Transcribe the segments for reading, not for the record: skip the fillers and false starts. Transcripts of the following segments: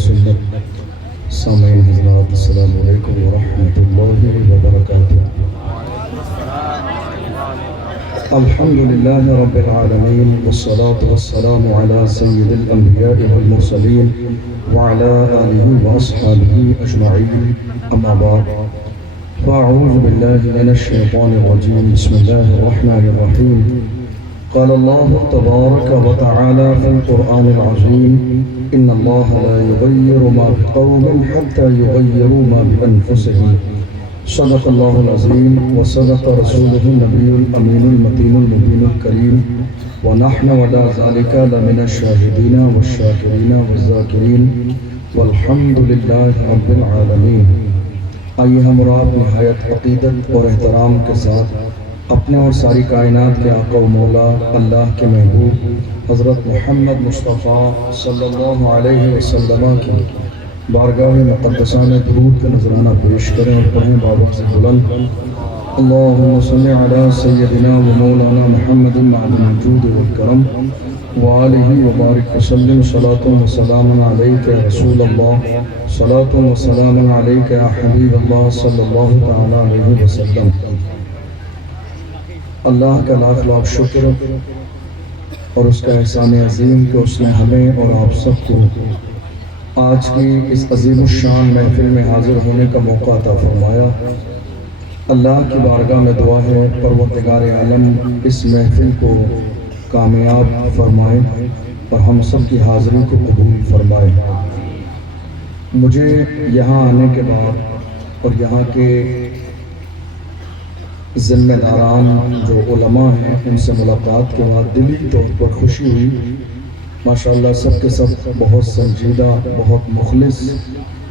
سنت سامعین حضرات السلام علیکم ورحمۃ اللہ وبرکاتہ۔ الحمدللہ رب العالمین والصلاة والسلام علی سید الانبیاء والمرسلین وعلی آلہ واصحابہ اجمعین، اما بعد فاعوذ باللہ من الشیطان الرجیم، بسم اللہ الرحمن الرحیم۔ قال اللہ تبارک وتعالی فی القرآن العظیم، ان اللہ لا یغیر ما بقوم حتی یغیروا ما بانفسهم۔ صدق اللہ العظیم وصدق رسولہ النبی الامین المتین المبین الکریم، ونحن ولا ذلك لمن الشاہدین والشاکرین والذاکرین والحمد للہ رب العالمین۔ آئیے ہم اور آپ نہایت عقیدت اور احترام کے ساتھ اپنے اور ساری کائنات کے آقا و مولا اللہ کے محبوب حضرت محمد مصطفیٰ صلی اللہ علیہ وسلم کی بارگاہ مقدسہ میں درود کا نذرانہ پیش کریں اور پڑھیں بابا سے بلند، اللہم صلی علی سیدنا و مولانا محمد معدن الجود والکرم وآلہ وبارک وسلم، صلاۃ و سلام علیک یا رسول اللہ، صلاۃ و سلام علیک یا حبیب اللہ صلی اللہ تعالی علیہ وسلم۔ اللہ کا لاکھ لاکھ شکر اور اس کا احسان عظیم کہ اس نے ہمیں اور آپ سب کو آج کی اس عظیم الشان محفل میں حاضر ہونے کا موقع عطا فرمایا۔ اللہ کی بارگاہ میں دعا ہے پروردگار عالم اس محفل کو کامیاب فرمائے اور ہم سب کی حاضری کو قبول فرمائے۔ مجھے یہاں آنے کے بعد اور یہاں کے ذمہ داران جو علماء ہیں ان سے ملاقات کے بعد دلی طور پر خوشی ہوئی۔ ماشاءاللہ سب کے سب بہت سنجیدہ، بہت مخلص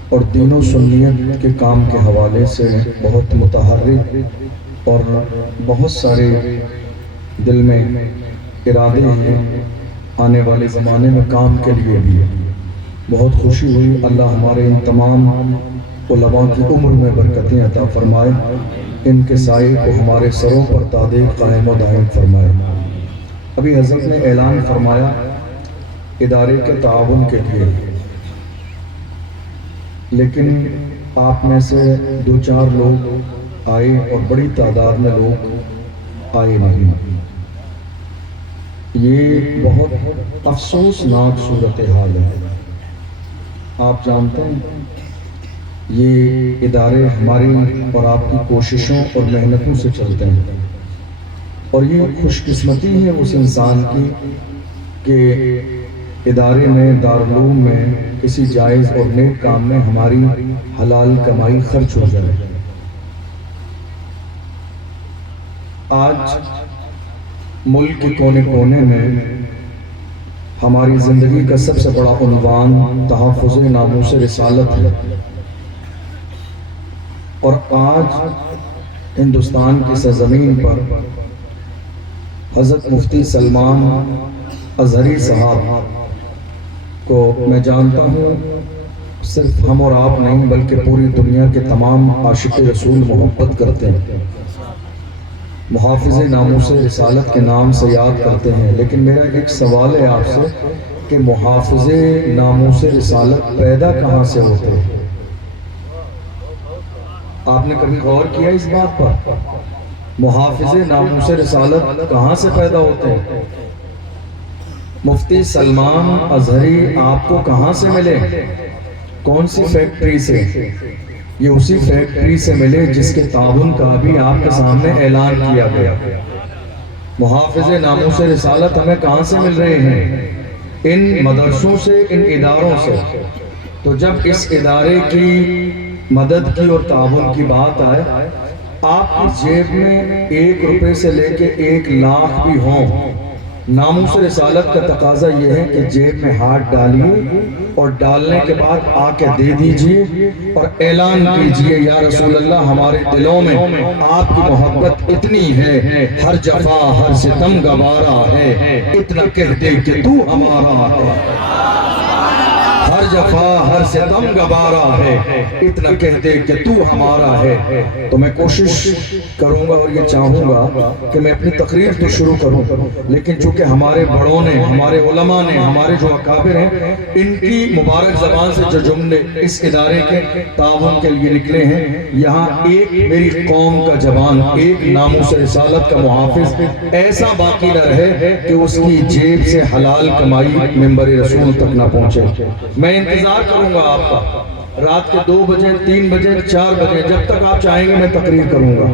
اور دین و سنیت کے کام کے حوالے سے بہت متحرک اور بہت سارے دل میں ارادے ہیں آنے والے زمانے میں کام کے لیے بھی۔ بہت خوشی ہوئی، اللہ ہمارے ان تمام علماء کی عمر میں برکتیں عطا فرمائے، ان کے سائے کو ہمارے سروں پر تادیق قائم و دائم فرمائے۔ ابھی حضرت نے اعلان فرمایا ادارے کے تعاون کے لیے، لیکن آپ میں سے دو چار لوگ آئے اور بڑی تعداد میں لوگ آئے نہیں۔ یہ بہت افسوسناک صورتحال ہے۔ آپ جانتے ہیں یہ ادارے ہماری اور آپ کی کوششوں اور محنتوں سے چلتے ہیں، اور یہ خوش قسمتی ہے اس انسان کی کہ ادارے میں، دارالعلوم میں کسی جائز اور نیک کام میں ہماری حلال کمائی خرچ ہو جائے۔ آج ملک کے کونے کونے میں ہماری زندگی کا سب سے بڑا عنوان تحفظ ناموس رسالت ہے، اور آج ہندوستان کی سرزمین پر حضرت مفتی سلمان ازہری صاحب کو میں جانتا ہوں، صرف ہم اور آپ نہیں بلکہ پوری دنیا کے تمام عاشق رسول محبت کرتے ہیں، محافظ ناموس رسالت کے نام سے یاد کرتے ہیں۔ لیکن میرا ایک سوال ہے آپ سے کہ محافظ ناموس رسالت پیدا کہاں سے ہوتے ہیں؟ آپ نے کبھی غور کیا اس بات پر؟ محافظ ناموس رسالت کہاں سے پیدا ہوتے ہیں؟ مفتی سلمان ازہری آپ کو کہاں سے ملے؟ کون سی فیکٹری سے؟ یہ اسی فیکٹری سے ملے جس کے تعاون کا بھی آپ کے سامنے اعلان کیا گیا۔ محافظ ناموس رسالت ہمیں کہاں سے مل رہے ہیں؟ ان مدرسوں سے، ان اداروں سے۔ تو جب اس ادارے کی مدد کی اور تعاون کی بات آئے، آپ کی جیب میں 1 روپے سے لے کے 1 لاکھ بھی ہوں، ناموس رسالت کا تقاضا یہ ہے کہ جیب میں ہاتھ ڈالیے اور ڈالنے کے بعد آ کے دے دیجئے اور اعلان کیجئے، یا رسول اللہ ہمارے دلوں میں آپ کی محبت اتنی ہے، ہر جفا ہر ستم گوارا ہے، اتنا کہہ دے کہ تو ہمارا ہے۔ ہر جفا ہر ستم گوارا ہے، اتنا کہہ دے کہ تو ہمارا ہے۔ تو میں کوشش کروں گا اور یہ چاہوں گا کہ میں اپنی تقریر تو شروع کروں، لیکن چونکہ ہمارے بڑوں نے، ہمارے علماء نے، ہمارے جو اکابر ہیں، ان کی مبارک زبان سے جو جملے اس ادارے کے تعاون کے لیے نکلے ہیں، یہاں ایک میری قوم کا جوان، ایک ناموس رسالت کا محافظ ایسا باقی نہ رہے کہ اس کی جیب سے حلال کمائی ممبر رسول تک نہ پہنچے۔ میں انتظار کروں گا آپ کا، رات کے 2 بجے، 3 بجے، 4 بجے، جب تک آپ چاہیں گے میں تقریر کروں گا،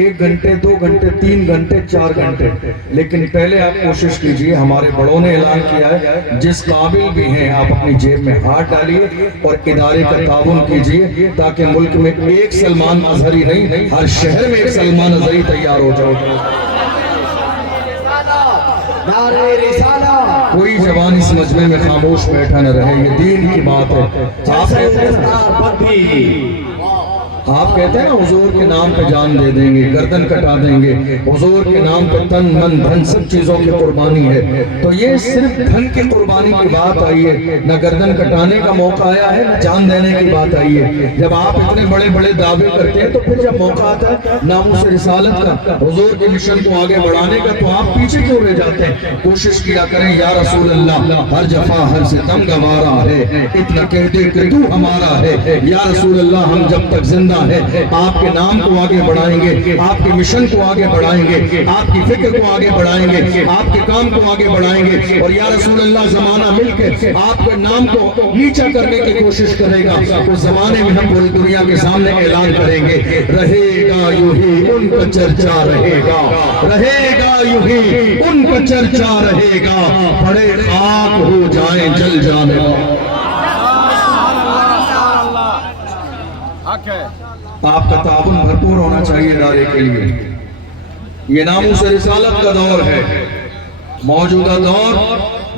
1 گھنٹے، 2 گھنٹے، 3 گھنٹے، 4 گھنٹے، لیکن پہلے آپ کوشش کیجئے، ہمارے بڑوں نے اعلان کیا ہے، جس قابل بھی ہیں آپ اپنی جیب میں ہاتھ ڈالیے اور ادارے کا تعاون کیجئے، تاکہ ملک میں ایک سلمان اظہری نہیں، ہر شہر میں ایک سلمان اظہری تیار ہو جائے۔ کوئی جوان اس مجمع میں خاموش بیٹھا نہ رہے، یہ دین کی بات ہے۔ آپ کہتے ہیں نا حضور کے نام پہ جان دے دیں گے، گردن کٹا دیں گے، حضور کے نام پہ تن من دھن سب چیزوں کی قربانی ہے، تو یہ صرف دھن کی قربانی کی بات آئی ہے، نہ گردن کٹانے کا موقع آیا ہے، نہ جان دینے کی بات آئی ہے۔ جب آپ اتنے بڑے بڑے دعوے کرتے ہیں تو پھر جب موقع آتا ہے ناموس رسالت کا، حضور کے مشن کو آگے بڑھانے کا، تو آپ پیچھے کیوں رہ جاتے ہیں؟ کوشش کیا کریں، یا رسول اللہ ہر جفا ہر ستم گوارا ہے، اتنا کہہ دے کہ تو ہمارا ہے۔ یا رسول اللہ ہم جب تک زندہ ہے آپ کے نام کو آگے بڑھائیں گے، آپ کے مشن کو آگے بڑھائیں گے، آپ کی فکر کو آگے بڑھائیں گے، آپ کے کام کو آگے بڑھائیں گے، اور یا رسول اللہ زمانہ مل کے آپ کے نام کو نیچا کرنے کی کوشش کرے گا، اس زمانے میں ہم پوری دنیا کے سامنے اعلان کریں گے، رہے گا یوں ہی ان کا چرچا رہے گا، رہے گا یوں ہی ان کا چرچا رہے گا، پڑے خاک ہو جائیں جل جانے گا۔ آپ کا تعاون بھرپور ہونا چاہیے ادارے کے لیے۔ یہ ناموس رسالت کا دور ہے، موجودہ دور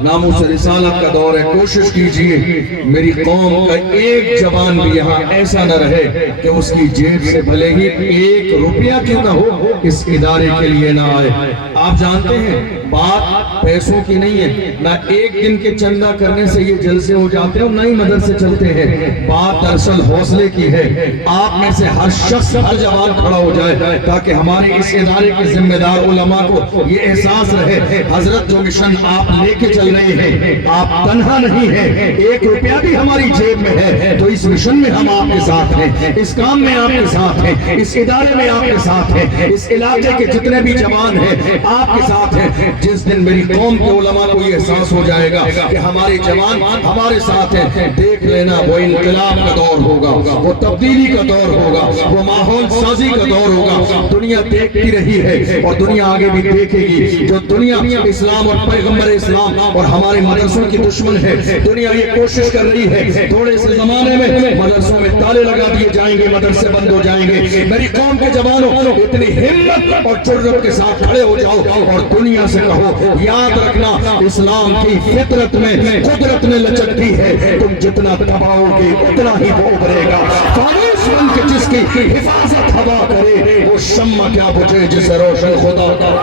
ناموس رسالت کا دور ہے۔ کوشش کیجئے میری قوم کا ایک جوان بھی یہاں ایسا نہ رہے کہ اس کی جیب سے بھلے ہی 1 روپیہ کیوں نہ ہو اس ادارے کے لیے نہ آئے۔ آپ جانتے ہیں بات پیسوں کی نہیں ہے، نہ ایک دن کے چندہ کرنے سے یہ جلسے ہو جاتے ہیں، نہ ہی مدد سے چلتے ہیں، بات دراصل حوصلے کی ہے۔ آپ میں سے ہر شخص، ہر جوان کھڑا ہو جائے تاکہ ہمارے اس ادارے کے ذمہ دار علماء کو یہ احساس رہے، حضرت جو مشن آپ لے کے چل رہے ہیں آپ تنہا نہیں ہیں، 1 روپیہ بھی ہماری جیب میں ہے تو اس مشن میں ہم آپ کے ساتھ ہیں، اس کام میں آپ کے ساتھ ہیں، اس ادارے میں آپ کے ساتھ ہیں، اس علاقے کے جتنے بھی جوان ہیں آپ کے ساتھ ہیں۔ جس دن میری قوم کے علماء کو یہ احساس ہو جائے گا کہ ہمارے جوان ہمارے ساتھ ہیں، دیکھ لینا وہ انقلاب کا دور ہوگا، وہ تبدیلی کا دور ہوگا، وہ ماحول سازی کا دور ہوگا۔ دنیا دیکھتی رہی ہے اور دنیا آگے بھی دیکھے گی۔ جو دنیا اسلام اور پیغمبر اسلام اور ہمارے مدرسوں کی دشمن ہے، دنیا یہ کوشش کر رہی ہے تھوڑے سے زمانے میں مدرسوں میں تالے لگا دیے جائیں گے، مدرسے بند ہو جائیں گے۔ میری قوم کے جوانوں اتنی ہمت اور جرأت کے ساتھ کھڑے ہو جاؤ اور دنیا سے کہو، یاد رکھنا اسلام کی فطرت میں قدرت نے لچک دی ہے، تم جتنا دباؤ گے اتنا ہی وہ ابھرے گا۔ فانوس بن کے جس کی حفاظت ہوا کرے وہ شمع کیا بجھے جسے روشن خدا کا۔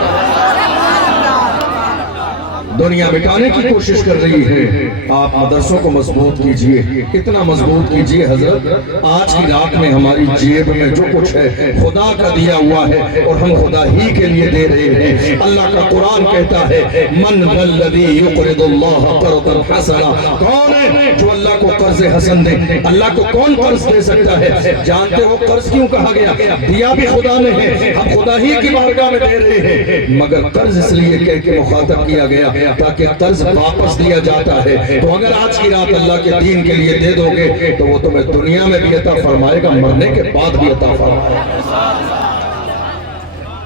دنیا مٹانے کی کوشش کر رہی ہے، آپ مدرسوں کو مضبوط کیجئے، اتنا مضبوط کیجئے حضرت آج کی رات میں ہماری جیب میں جو کچھ ہے خدا کا دیا ہوا ہے اور ہم خدا ہی کے لیے دے رہے ہیں۔ اللہ کا قرآن کہتا ہے من الذی یقرض اللہ قرضا حسنا، کون ہے جو اللہ کو قرض حسن دے؟ اللہ کو کون قرض دے سکتا ہے؟ جانتے ہو قرض کیوں کہا گیا؟ دیا بھی خدا نے ہے، ہم خدا ہی کی بارگاہ میں دے رہے ہیں، مگر قرض اس لیے کہہ کے مخاطب کیا گیا تاکہ قرض واپس دیا جاتا ہے۔ تو اگر آج کی رات اللہ کے دین کے لیے دے دو گے تو وہ تمہیں دنیا میں بھی عطا فرمائے گا، مرنے کے بعد بھی عطا فرمائے گا۔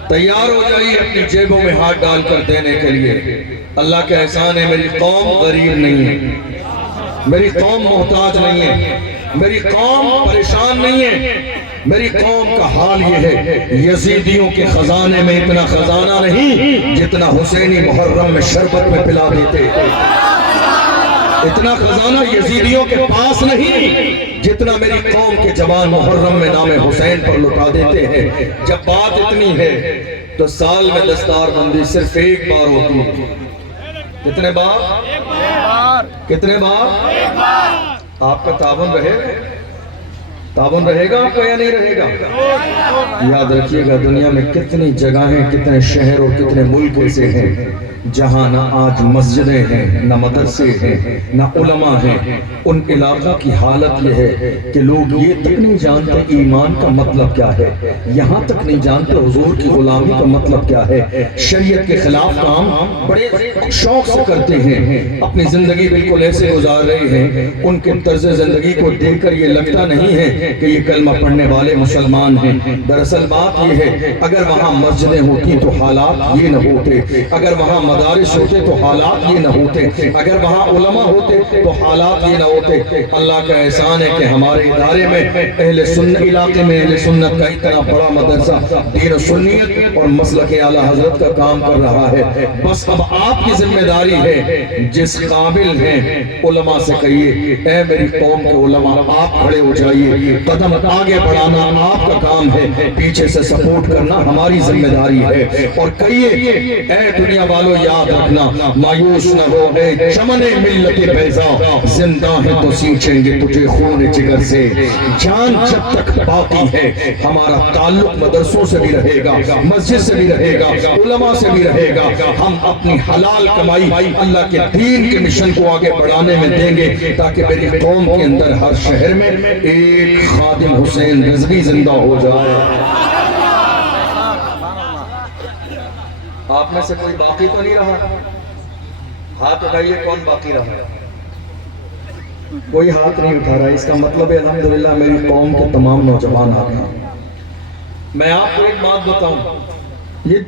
تیار ہو جائیے اپنی جیبوں میں ہاتھ ڈال کر دینے کے لیے۔ اللہ کے احسان ہے میری قوم غریب نہیں ہے، میری قوم محتاج نہیں ہے، میری قوم پریشان نہیں ہے۔ میری قوم کا حال یہ ہے، یزیدیوں کے خزانے میں اتنا خزانہ نہیں جتنا حسینی محرم میں شربت میں پلا دیتے، اتنا خزانہ یزیدیوں کے پاس نہیں جتنا میری قوم کے جوان محرم میں نام حسین پر لٹا دیتے ہیں۔ جب بات اتنی ہے تو سال میں دستار بندی صرف 1 بار ہوتی ہے۔ کتنے بار؟ کتنے بار؟ آپ کا تعاون رہے گا؟ تعاون رہے گا آپ کا یا نہیں رہے گا؟ یاد رکھیے گا دنیا میں کتنی جگہیں، کتنے شہر اور کتنے ملک ایسے ہیں جہاں نہ آج مسجدیں ہیں، نہ مدرسے ہیں، نہ علماء ہیں۔ ان علاقوں کی حالت یہ ہے کہ لوگ یہ تک نہیں جانتے ایمان کا مطلب کیا ہے، یہاں تک نہیں جانتے حضور کی غلامی کا مطلب کیا ہے۔ شریعت کے خلاف کام بڑے شوق سے کرتے ہیں، اپنی زندگی بالکل ایسے گزار رہے ہیں، ان کے طرز زندگی کو دیکھ کر یہ لگتا نہیں ہے کہ یہ کلمہ پڑھنے والے مسلمان ہیں۔ دراصل بات یہ ہے اگر وہاں مسجدیں ہوتی تو حالات یہ نہ ہوتے، اگر وہاں مدارس ہوتے تو حالات یہ نہ ہوتے، اگر وہاں علماء ہوتے تو حالات یہ نہ ہوتے۔ اللہ کا احسان ہے کہ ہمارے ادارے میں اہل سنت علاقے میں اہل سنت کا اتنا بڑا مدرسہ دین و سنیت اور مسلک اعلیٰ حضرت کا کام کر رہا ہے۔ بس اب آپ کی ذمہ داری ہے، جس قابل ہیں علماء سے کہیے اے میری قوم کے علماء آپ کھڑے ہو جائیے، قدم آگے بڑھانا آپ کا کام ہے، پیچھے سے سپورٹ کرنا ہماری ذمہ داری ہے۔ اور کہیے اے دنیا والو یاد رکھنا، مایوس نہ ہو اے چمن ملت بیضا، زندہ ہے تو سینچیں گے تجھے خون جگر سے۔ جان جب تک باقی ہے ہمارا تعلق مدرسوں سے بھی رہے گا، مسجد سے بھی رہے گا، علماء سے بھی رہے گا۔ ہم اپنی حلال کمائی اللہ کے دین کے مشن کو آگے بڑھانے میں دیں گے تاکہ میری قوم کے اندر ہر شہر میں ایک خادم حسین رضوی زندہ ہو جائے۔ آپ میں سے کوئی باقی تو نہیں رہا؟ ہاتھ اٹھائیے کون باقی رہا؟ کوئی ہاتھ نہیں اٹھا رہا۔ اس کا مطلب ہے الحمدللہ میری قوم کے تمام نوجوان آ گئے۔ میں آپ کو ایک بات بتاؤں، یہ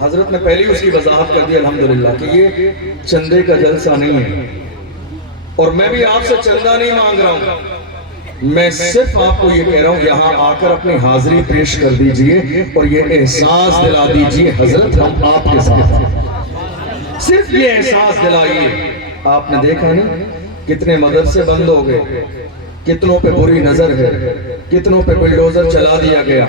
حضرت نے پہلے اس کی وضاحت کر دی الحمدللہ کہ یہ چندے کا جلسہ نہیں ہے، اور میں بھی آپ سے چندہ نہیں مانگ رہا ہوں، میں صرف آپ کو یہ کہہ رہا ہوں یہاں آ کر اپنی حاضری پیش کر دیجئے اور یہ احساس دلا دیجئے حضرت ہم آپ کے ساتھ ہیں۔ صرف یہ احساس دلائیے۔ آپ نے دیکھا نہیں کتنے مدرسے بند ہو گئے، کتنوں پہ بری نظر ہے، کتنوں پہ بلڈوزر چلا دیا گیا۔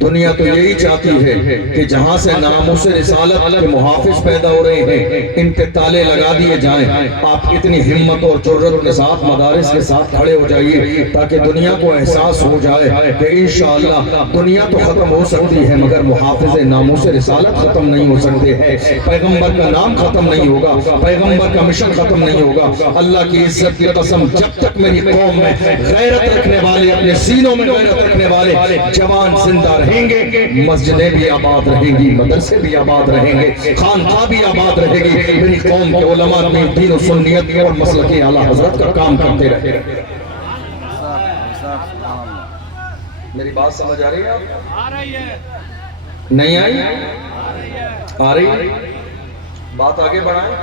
دنیا تو یہی چاہتی ہے کہ جہاں سے ناموس رسالت کے محافظ پیدا ہو رہے ہیں ان پہ تالے لگا دیے جائیں۔ آپ اتنی ہمت اور جرت کے ساتھ مدارس کے ساتھ کھڑے ہو جائیے تاکہ دنیا کو احساس ہو جائے کہ انشاءاللہ دنیا تو ختم ہو سکتی ہے مگر محافظ ناموس رسالت ختم نہیں ہو سکتے ہیں۔ پیغمبر کا نام ختم نہیں ہوگا، پیغمبر کا مشن ختم نہیں ہوگا۔ اللہ کی عزت کی قسم جب تک میری قوم میں غیرت رکھنے والے، اپنے سینوں میں غیرت رکھنے والے جوان زندہ رہیں گے، مسجدیں بھی آباد رہیں گی، مدرسے بھی آباد رہیں گے، خانقاہ بھی آباد رہے گی۔ میری قوم کے علماء میں دین و سنیت اور مسلک اعلیٰ حضرت کا کام کرتے رہے۔ میری بات سمجھ آ رہی ہے آپ؟ آ رہی ہے۔ نہیں آئی؟ آ رہی ہے؟ بات آگے بڑھائیں،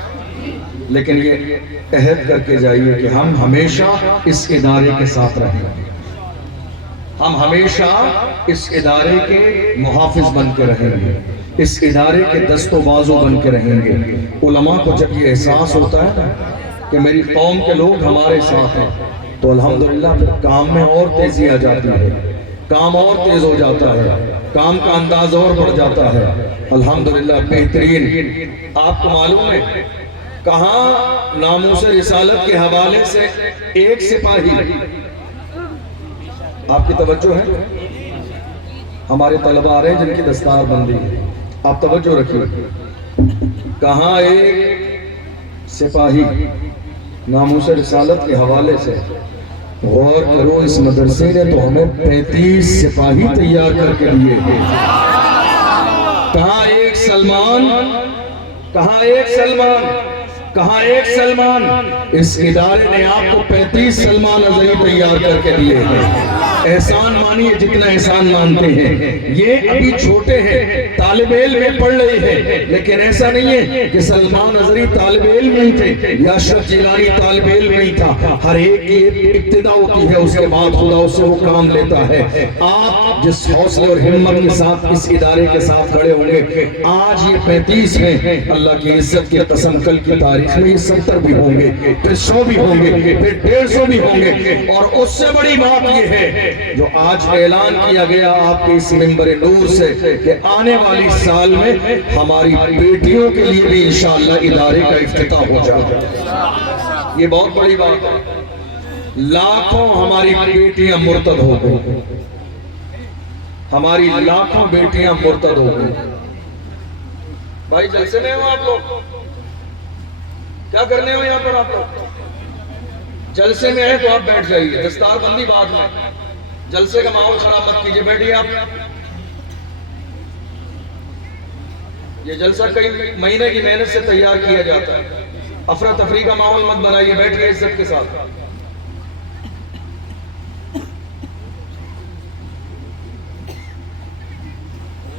لیکن یہ عہد کر کے جائیے کہ ہم ہمیشہ اس ادارے کے ساتھ رہیں گے، ہم ہمیشہ اس ادارے کے محافظ بن کے رہیں گے، اس ادارے کے دست و بازو بن کے رہیں گے۔ علماء کو جب یہ احساس ہوتا ہے کہ میری قوم کے لوگ ہمارے ساتھ ہیں تو الحمدللہ پھر کام میں اور تیزی آ جاتی ہے، کام اور تیز ہو جاتا ہے، کام کا انداز اور بڑھ جاتا ہے۔ الحمدللہ بہترین۔ آپ کو معلوم ہے کہاں ناموس رسالت کے حوالے سے ایک سپاہی، آپ کی توجہ ہے، ہمارے طلبہ آ رہے ہیں جن کی دستار بندی ہے، آپ توجہ رکھیے، کہاں ایک سپاہی ناموس رسالت کے حوالے سے، غور کرو اس مدرسے نے تو ہمیں 35 سپاہی تیار کر کے دیے ہیں۔ کہاں ایک سلمان، کہاں ایک سلمان، کہاں ایک سلمان، اس ادارے نے آپ کو 35 سلمان اظہری تیار کر کے دیے ہیں۔ احسان مانیے جتنا احسان مانتے ہیں، یہ ابھی چھوٹے ہیں، طالب علم میں پڑھ رہے ہیں، لیکن ایسا نہیں ہے کہ سلمان اظہری طالب علم نہیں تھے یا اشرف جیلانی طالب علم نہیں تھا۔ ہر ایک کی ابتدا ہوتی ہے، اس کے بعد خدا اس سے وہ کام لیتا ہے۔ آپ جس حوصلے اور ہمت کے ساتھ اس ادارے کے ساتھ کھڑے ہوں گے، آج یہ 35 ہیں، اللہ کی عزت کی قسم کل کی تاریخ میں یہ 70 بھی ہوں گے، پھر 100 بھی ہوں گے، پھر 150 بھی ہوں گے۔ اور اس سے بڑی بات یہ ہے جو آج اعلان کیا گیا آپ کے اس منبر نور سے کہ آنے والی سال میں ہماری بیٹیوں کے لیے بھی انشاءاللہ ادارے کا افتتاح ہو جائے۔ یہ بہت بڑی بات ہے۔ لاکھوں ہماری بیٹیاں مرتد ہو گئی، ہماری لاکھوں بیٹیاں مرتد ہو گئی۔ بھائی جلسے میں ہو آپ لوگ؟ کیا کرنے ہو یہاں پر آپ لوگ؟ جلسے میں ہے تو آپ بیٹھ جائیے، دستار بندی بعد میں، جلسے کا ماحول خراب مت کیجئے، بیٹھیے آپ۔ یہ جلسہ کئی مہینے کی محنت سے تیار کیا جاتا ہے، افراتفری کا ماحول مت بنائیے، بیٹھیے عزت کے ساتھ۔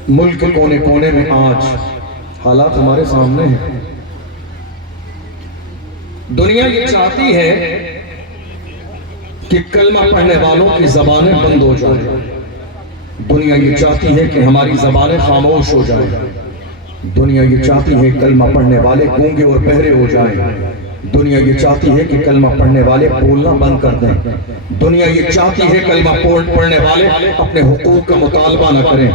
ملک کے کونے کونے میں آج حالات ہمارے سامنے ہیں۔ دنیا یہ چاہتی ہے کہ کلمہ پڑھنے والوں کی زبانیں بند ہو جائیں، دنیا یہ چاہتی ہے کہ ہماری زبانیں خاموش ہو جائیں، دنیا یہ چاہتی ہے کلمہ پڑھنے والے گونگے اور بہرے ہو جائیں، دنیا یہ چاہتی ہے کہ کلمہ پڑھنے والے بولنا بند کر دیں، دنیا یہ چاہتی ہے کلمہ پڑھنے والے اپنے حقوق کا مطالبہ نہ کریں۔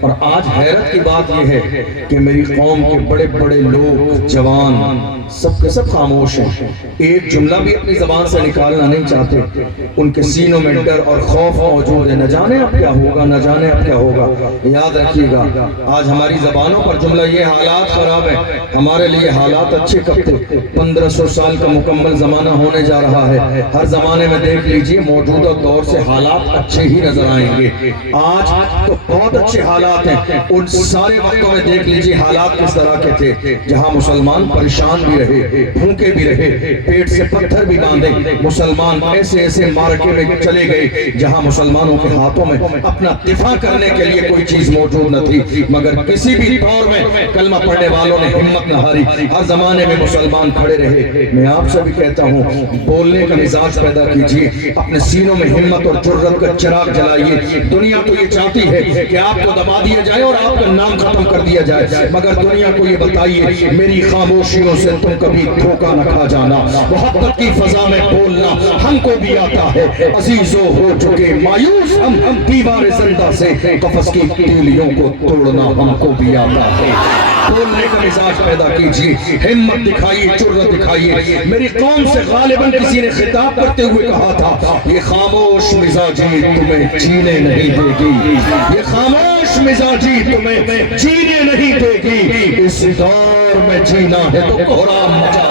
اور آج حیرت کی بات یہ ہے کہ میری قوم کے بڑے بڑے لوگ، جوان، سب کے سب خاموش ہیں، ایک جملہ بھی اپنی زبان سے نکالنا نہیں چاہتے، ان کے سینوں میں ڈر اور خوف موجود ہے، نہ جانے اب کیا ہوگا، نہ جانے اب کیا ہوگا۔ یاد رکھیے گا، آج ہماری زبانوں پر جملہ یہ حالات خراب ہیں، ہمارے لیے حالات اچھے کب تھے؟ 1500 سال کا مکمل زمانہ ہونے جا رہا ہے، ہر زمانے میں دیکھ لیجئے موجودہ دور سے حالات اچھے ہی نظر آئیں گے۔ آج تو بہت اچھے حالات ہیں، ان سارے وقتوں میں دیکھ لیجئے حالات کس طرح کے تھے، جہاں مسلمان پریشان بھی رہے، بھوکے بھی رہے، پیٹ سے پتھر بھی باندھے، مسلمان ایسے ایسے مارکے میں چلے گئے جہاں مسلمانوں کے ہاتھوں میں اپنا دفاع کرنے کے لیے کوئی چیز موجود نہ تھی، مگر کسی بھی دور میں کلمہ پڑھنے والوں نے ہمت نہ ہاری، ہر زمانے میں مسلمان کھڑے رہے۔ میں آپ سے بھی کہتا ہوں، بولنے کا مزاج پیدا کیجئے، اپنے سینوں میں ہمت اور جرأت کا چراغ جلائیے۔ دنیا تو یہ چاہتی ہے کہ آپ کو دبا دیا جائے اور آپ کا نام ختم کر دیا جائے، مگر دنیا کو یہ بتائیے میری خاموشیوں سے تم کبھی دھوکہ نہ کھا جانا، محبت کی فضا میں بولنا ہم کو بھی آتا ہے، عزیزوں ہو چکے مایوس ہم، دیوار زندہ سے قفس کی تیلیوں کو توڑنا ہم کو بھی آتا ہے۔ بولنے کا مزاج پیدا کیجئے، ہمت دکھائیے، جرأت دکھائیے۔ میری قوم سے غالباً کسی نے خطاب کرتے ہوئے کہا تھا، یہ خاموش مزاجی تمہیں جینے نہیں دے گی، یہ خاموش مزاجی تمہیں جینے نہیں دے گی، اس دور میں جینا ہے تو کوہرام مچا۔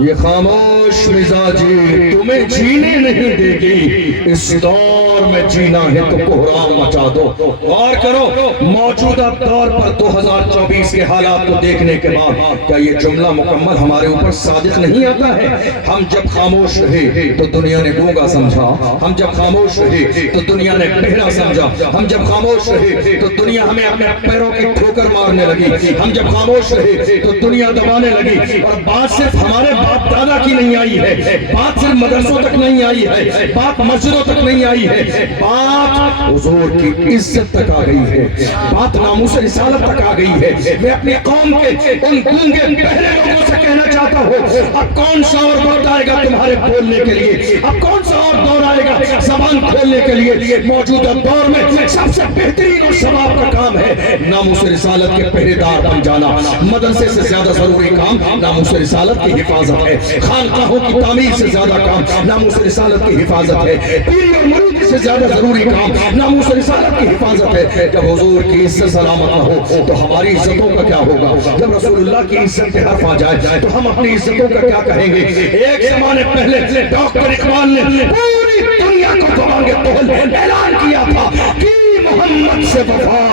یہ خاموش مزاجی تمہیں جینے نہیں دے گی، اس دور میں جینا ہے تو کوہرام مچا دو۔ غور کرو، موجودہ دور پر 2024 کے حالات کو دیکھنے کے بعد کیا یہ جملہ مکمل ہمارے اوپر صادق نہیں آتا ہے؟ ہم جب خاموش رہے تو دنیا نے گونگا سمجھا، ہم جب خاموش رہے تو دنیا نے بہرا سمجھا، ہم جب خاموش رہے تو دنیا ہمیں اپنے پیروں کی ٹھوکر مارنے لگی، ہم جب خاموش رہے تو دنیا دبانے لگی۔ اور بات صرف ہمارے باپ دادا کی نہیں آئی ہے، بات صرف مدرسوں تک نہیں آئی ہے، بات مسجدوں تک نہیں آئی ہے، بات حضور کی عزت تک آ گئی ہے، بات ناموس رسالت تک آ گئی ہے۔ میں اپنی قوم کے ان گونگے بہرے لوگوں سے کہنا چاہتا ہوں، اب کون سا اور وقت آئے گا تمہارے بولنے کے لیے، اب کون سا اور دور آئے گا زبان کھولنے کے لیے؟ موجودہ دور میں سب سے بہترین اور ثواب کا کام ہے ناموس رسالت کے پہرے دار بن جانا۔ مدرسے سے زیادہ ضروری کام ناموس رسالت کی حفاظت ہے، خانقاہوں کی تعمیر سے زیادہ کام ناموس رسالت کی حفاظت ہے، پیری اور مرید سے زیادہ ضروری کام ناموس رسالت کی حفاظت ہے۔ جب حضور کی عزت سلامت نہ ہو تو ہماری عزتوں کا کیا ہوگا؟ جب رسول اللہ کی عزت پہ حرف آ جائے تو ہم اپنی عزتوں کا کیا کہیں گے؟ ایک زمانے پہلے ڈاکٹر اقبال نے پوری دنیا کو گوانگے توہل اعلان کیا تھا کہ محمد سے وفا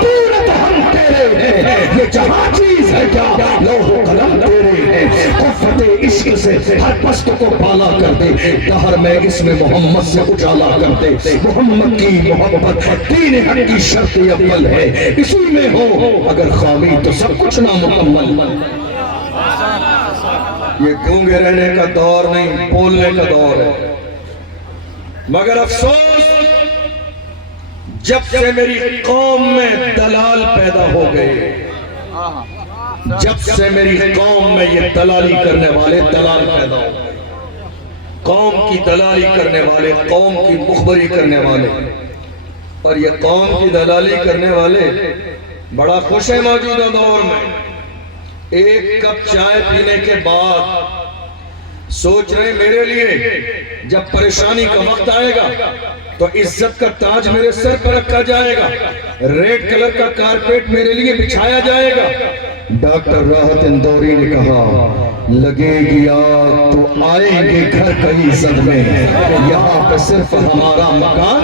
پورت ہم تیرے ہیں، یہ جہاں چیز ہے کیا لوح و قلم تیرے ہیں، قوت عشق سے ہر پست کو بالا کر دے، دہر میں اسم محمد سے اجالا کر دے، محمد کی محبت دین حق کی شرط اول ہے، اسی میں ہو اگر خامی تو سب کچھ نامکمل۔ یہ گونگے رہنے کا دور نہیں، بولنے کا دور ہے، مگر افسوس جب سے میری قوم میں دلال پیدا ہو گئے، جب سے میری قوم میں یہ دلالی کرنے والے دلال پیدا ہو گئے، قوم کی دلالی کرنے والے، قوم کی مخبری کرنے والے، اور یہ قوم کی دلالی کرنے والے بڑا خوش ہے موجودہ دور میں۔ ایک کپ چائے پینے کے بعد سوچ رہے میرے لیے جب پریشانی کا وقت آئے گا تو عزت کا تاج میرے سر پر رکھا جائے گا، ریڈ کلر کا کارپیٹ میرے لیے بچھایا جائے گا۔ ڈاکٹر راحت اندوری نے کہا لگے گی آگ تو آئیں گے گھر کئی زد میں، یہاں پہ صرف ہمارا مکان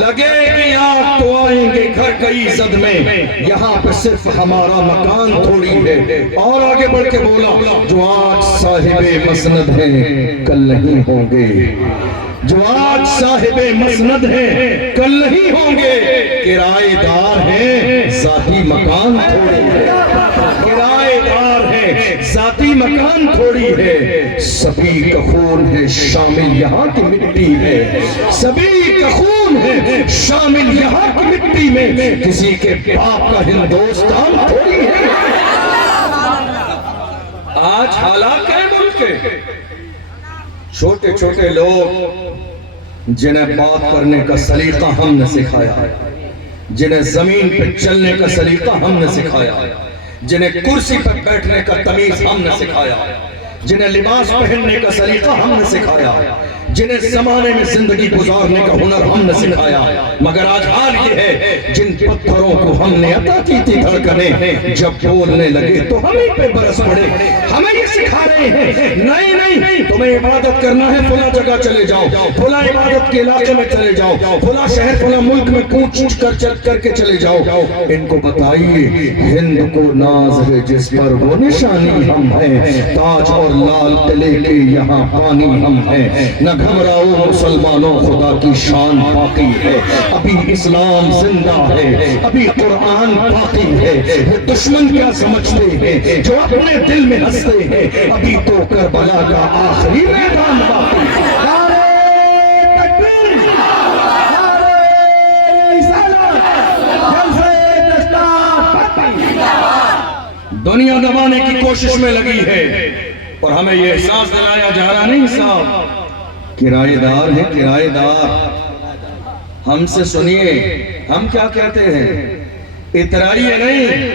لگے گی آگ تو آئیں گے گھر کئی زد میں، یہاں پہ صرف ہمارا مکان تھوڑی ہے۔ اور آگے بڑھ کے بولا جو آج صاحب مسند ہیں کل نہیں ہوں گے، جو آج صاحب مسند ہیں کل نہیں ہوں گے، کرائے دار ہیں ذاتی مکان تھوڑی ہے، کرائے دار ہیں ذاتی مکان تھوڑی ہے۔ سبھی کا خون ہے شامل یہاں کی مٹی ہے، سبھی کا خون ہے شامل یہاں کی مٹی میں، کسی کے باپ کا ہندوستان تھوڑی ہے۔ آج حالات ہے ملک کے، چھوٹے چھوٹے لوگ جنہیں بات کرنے کا سلیقہ ہم نے سکھایا ہے، جنہیں زمین پہ چلنے کا سلیقہ ہم نے سکھایا ہے، جنہیں کرسی پر بیٹھنے کا تمیز ہم نے سکھایا ہے، جنہیں لباس پہننے کا سلیقہ ہم نے سکھایا ہے، جنہیں زمانے میں زندگی گزارنے کا ہنر ہم نے سکھایا، مگر آج حال یہ ہے جن پتھروں کو ہم نے عطا کی تھی دھڑکنیں جب بولنے لگے تو ہمیں پہ برس پڑے۔ ہمیں یہ سکھا رہے ہیں نہیں تمہیں عبادت کرنا ہے فلاں جگہ چلے جاؤ، فلاں عبادت کے علاقے میں چلے جاؤ، فلاں شہر فلاں ملک میں کوچ کر کے چلے جاؤ۔ ان کو بتائیے ہند کو ناز ہے جس پر وہ نشانی ہم ہیں، تاج اور لال قلعے کے یہاں پانی ہم ہیں، نہ گھبراؤ مسلمانوں خدا کی شان باقی ہے، ابھی اسلام زندہ ہے، ابھی قرآن باقی ہے۔ وہ دشمن کیا سمجھتے ہیں جو اپنے دل میں ہنستے ہیں، ابھی تو کربلا کا آخری میدان باقی ہے۔ دنیا دبانے کی کوشش میں لگی ہے اور ہمیں یہ احساس دلایا جا رہا نہیں صاحب کرائے دار ہیں، کرائے دار۔ ہم سے سنیے ہم کیا کہتے ہیں، اترائیے نہیں۔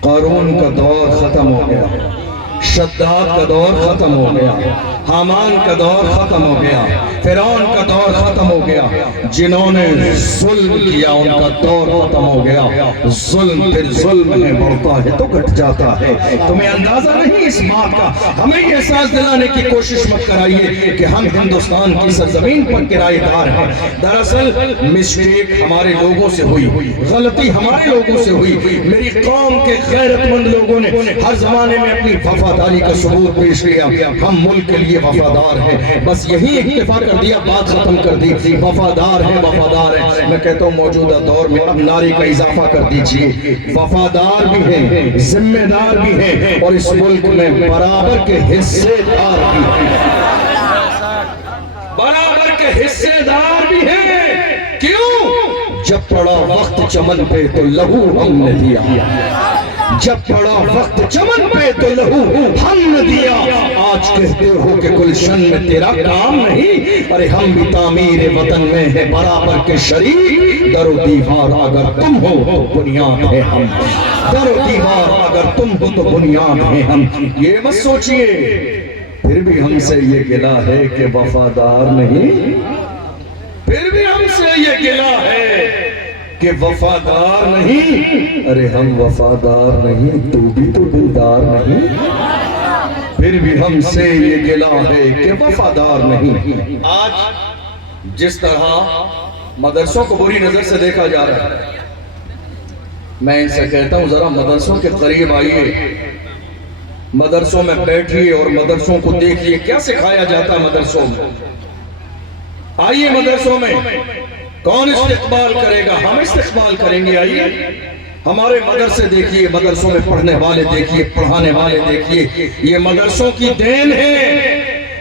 قارون کا دور ختم ہو گیا، شداد کا دور ختم ہو گیا، حامان کا دور ختم ہو گیا، فرعون کا دور ختم ہو گیا، جنہوں نے ظلم کیا ان کا دور ختم ہو گیا۔ ظلم پھر ظلم ہے، بڑھتا ہے تو گھٹ جاتا ہے۔ تمہیں اندازہ نہیں اس بات کا، ہمیں یہ احساس دلانے کی کوشش مت کرائیے کہ ہم ہندوستان کی سرزمین پر کرائے دار ہیں۔ دراصل مسٹیک ہمارے لوگوں سے ہوئی، غلطی ہمارے لوگوں سے ہوئی۔ میری قوم کے غیرت مند لوگوں نے ہر زمانے میں اپنی وفاداری کا ثبوت پیش کیا، ہم ملک کے لیے وفادار ہیں، بس یہی اکتفا کر دیا، بات ختم کر دی، وفادار ہیں وفادار ہیں۔ میں کہتا ہوں موجودہ دور میں اب نعرے کا اضافہ کر دیجئے، وفادار بھی ہیں، ذمہ دار بھی ہیں، اور اس ملک میں برابر کے حصے دار بھی ہیں، برابر کے حصے دار بھی ہیں۔ کیوں؟ جب پڑا وقت چمن پہ تو لہو ہم نے دیا، جب پڑا وقت چمن پہ تو لہو ہم نے دیا۔ آج کہتے ہو کہ گلشن میں تیرا کام نہیں، ارے ہم بھی تعمیر وطن میں ہیں برابر کے شریک۔ در و دیوار اگر تم ہو تو بنیاد ہے ہم، در و دیوار اگر تم ہو تو بنیاد ہے ہم۔ یہ مت سوچئے پھر بھی ہم سے یہ گلہ ہے کہ وفادار نہیں، پھر بھی ہم سے یہ گلہ ہے کہ وفادار نہیں۔ ارے ہم وفادار نہیں، تو بھی تو دلدار نہیں، پھر بھی ہم سے یہ گلہ ہے کہ وفادار نہیں۔ آج جس طرح مدرسوں کو بری نظر سے دیکھا جا رہا ہے، میں ان سے کہتا ہوں ذرا مدرسوں کے قریب آئیے، مدرسوں میں بیٹھیے اور مدرسوں کو دیکھیے کیا سکھایا جاتا ہے مدرسوں میں۔ آئیے مدرسوں میں، کون استقبال کرے گا؟ ہم استقبال کریں گے۔ آئیے ہمارے مدرسے دیکھیے، مدرسوں میں پڑھنے والے دیکھیے، پڑھانے والے دیکھیے، یہ مدرسوں کی دین ہے،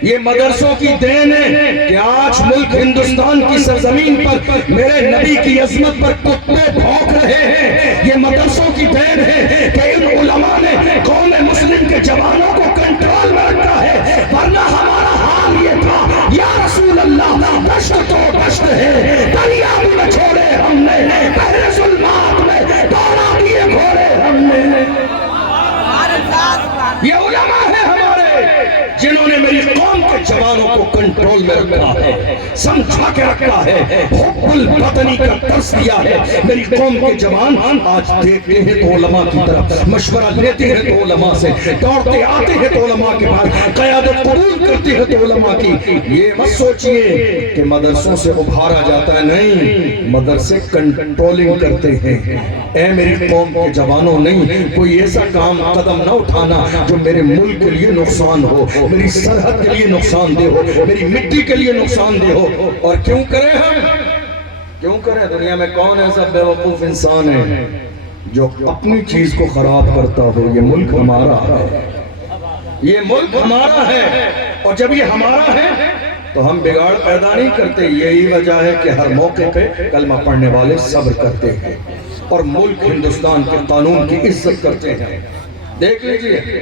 یہ مدرسوں کی دین ہے کہ آج ملک ہندوستان کی سرزمین پر میرے نبی کی عظمت پر کتے بھونک رہے ہیں. یہ مدرسوں کی دین ہے کہ ان علماء نے قوم مسلم کے جوانوں کو کنٹرول میں رکھا ہے. ورنہ ہمارا حال یہ تھا یا رسول اللہ دشت تو دشت ہے, دریا بھی نہ چھوڑے ہم نے, پہلے ظلمات میں دوڑا دیے گھوڑے ہم نے. یہ علماء ہیں ہمارے جنہوں نے میری قوم کے جوانوں کو کنٹرول میں رکھا ہے, سمجھا کے رکھا ہے, حب الوطنی کا درس دیا ہے. میری قوم کے جوان آج دیکھتے ہیں تو علماء کی طرف, مشورہ لیتے ہیں تو علماء سے, دوڑتے آتے ہیں تو علماء کے پاس, قیادت قبول کرتے ہیں تو علماء کی. یہ مت سوچئے کہ مدرسوں سے ابھارا جاتا ہے, نہیں, مدرسے کنٹرولنگ کرتے ہیں. اے میری قوم کے جوانوں, نہیں کوئی ایسا کام قدم نہ اٹھانا جو میرے ملک کے لیے نقصان ہو, میری سرحد کے لیے نقصان دہ ہو, میری مٹی کے لیے نقصان دہ ہو. اور کیوں کریں ہم, کیوں کریں؟ دنیا میں کون ایسا بے وقوف انسان ہے جو اپنی چیز کو خراب کرتا ہو؟ یہ ملک ہمارا ہے, یہ ملک ہمارا ہے, اور جب یہ ہمارا ہے تو ہم بگاڑ پیدا نہیں کرتے. یہی وجہ ہے کہ ہر موقع پہ کلمہ پڑھنے والے صبر کرتے ہیں اور ملک ہندوستان کے قانون کی عزت کرتے ہیں. دیکھ لیجئے